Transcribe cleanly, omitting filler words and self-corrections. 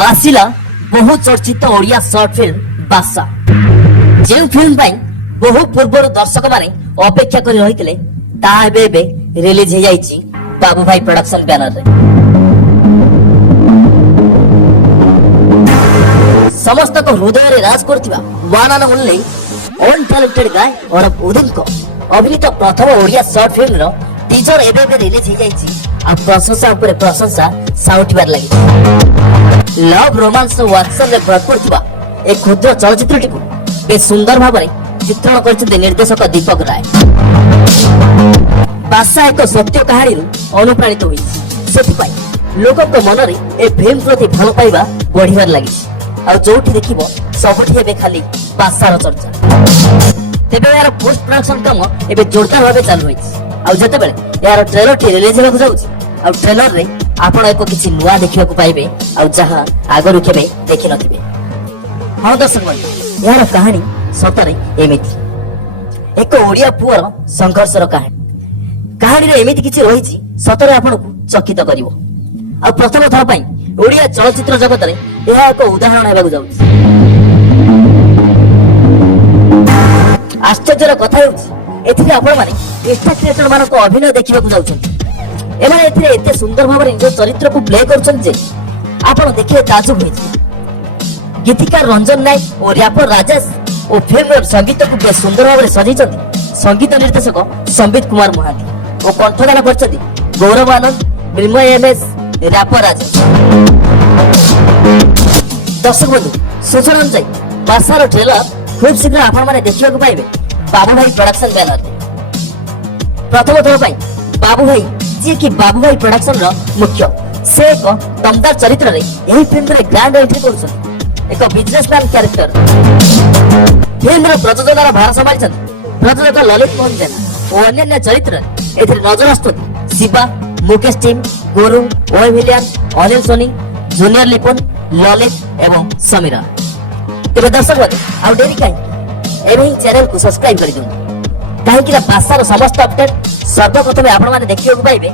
आसिला बहु चर्चित Odia short film बासा जो फिल्म पाई बहु पूर्व दर्शक माने अपेक्षा कर रही रिलीज हो जाइए बाबू भाई प्रोडक्शन बैनर रे। समस्त को हृदय रे राज करथिबा वन एंड ओनली अनटैलेंटेड गाय और उदिन को अभिनीत प्रथम ओडिया शॉर्ट फिल्म रो टीजर एबे रिलीज हो जाइए आ प्रशंसा ऊपर प्रशंसा साउटिबार लगी। लव रोमांस और एक्शन रे भरपूर थिबा एक क्षुद्र चलचित्रटी को बेस सुंदर भाव में चित्रण करछन्ते निर्देशक दीपक राय। बासा एक सत्य कहानी अनुप्राणित हुई से लोक मन में ए फिल्म प्रति भल पाइबा बढ़िबार लगी और जोठी देखिबो सबठी एबे खाली बासार चर्चा। तेबे यार पोस्ट प्रोडक्शन काम एबे जोरदार भाबे चालू होइछ और जते बेले यार ट्रेलर टी रिलीज होବାକୁ जाउछ और ट्रेलर रे आपण एको किछि नुवा देखिବାକୁ पाइबे और जहां आगरु केबे देखि नथिबे। हां दर्शक बंधु यार कहानी सतरे एमिति एक ओडिया पुअर संघर्षर कहानी रे एमिति किछि रहिछि सतरे आपनकु चकित करिवो और प्रथम थर पई ओडिया चलचित्र जगत रे यह एक उदाहरण हेबाकु जाउछि। आश्चर्यर कथा हेउछि एथिरे आपण माने इंस्टा क्रिएटर मानको अभिनय देखिबाकु जाउछन्ति एमाने एथिरे एते सुंदर भाबरे निज चरित्र को प्ले करछन जे आपण देखिले ताजुब होइछि। गीतिकार रंजन नायक और रैपर राजेश और फिल्म संगीत को बेस सुंदर भाबरे सजाइछन्ति संगीत निर्देशक संबित कुमार महांती और कंठगान करछन्ति गौरव आनंद मृण्मय एमएस रैपर राजेश। दर्शक बंधु सूचना अनुसार बासार ट्रेलर खूब शीघ्र आपण माने देखिबाकु पाइबे बाबू भाई प्रोडक्शन बैनर रे। प्रथम थर पई बाबू भाई जी की बाबू भाई प्रोडक्शन रो मुख्य से एक दमदार चरित्र रे यही फिल्म रे ग्रैंड एंट्री करछन एक बिजनेसमैन कैरेक्टर। फिल्म रो प्रयोजनार भार संभाळछन प्रयोजक ललित मोहन जेना और अन्य चरित्र एथिरे नजर आस्तुति शिवा मुकेश टीम गुरु ओए विलियम अनिल सोनी जूनियर लिपुन ललित एवं समीरा। तेरे दर्शक बंधु आउ डेरी काई एवं चैनल को सब्सक्राइब कर दियौ कहीं बासार समस्त अपडेट सर्वप्रथमे आपण माने देखिବାକୁ पाइबे।